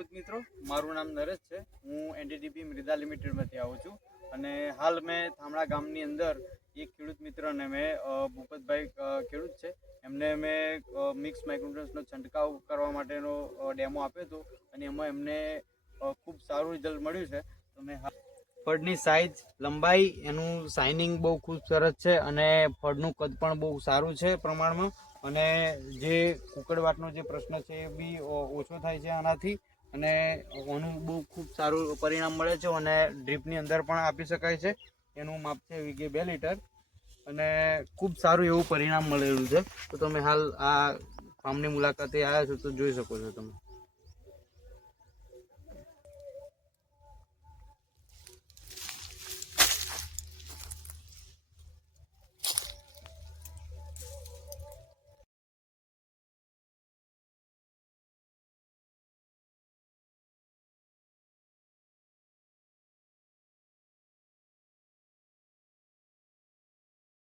ખેડૂત મિત્રો, મારું નામ નરેશ છે. હું એનડીડીબી મૃદા લિમિટેડમાંથી આવું છું અને હાલ મેં થામણા ગામની અંદર એક ખેડૂત મિત્રને મેં ભૂપતભાઈ ખેડૂત છે એમને મેં મિક્સ માઇક્રોન્યુટ્રન્સનો છંટકાવ કરવા માટેનો ડેમો આપ્યો હતો અને એમાં એમને ખૂબ સારું રિઝલ્ટ મળ્યું છે. તો મેં ફળની સાઇઝ, લંબાઈ, એનું શાઇનિંગ બહુ ખૂબ સરસ છે અને ફળનું કદ પણ બહુ સારું છે પ્રમાણમાં, અને જે કુકડવાટનો જે પ્રશ્ન છે એ બી ઓછો થાય છે આનાથી, અને આનું બહુ ખૂબ સારું પરિણામ મળે છે અને ડ્રીપની અંદર પણ આપી શકાય છે. એનું માપ છે વીઘે 2 લીટર અને ખૂબ સારું એવું પરિણામ મળેલું છે. તો તમે હાલ આ ફાર્મની મુલાકાતે આવ્યા છો તો જોઈ શકો છો તમે.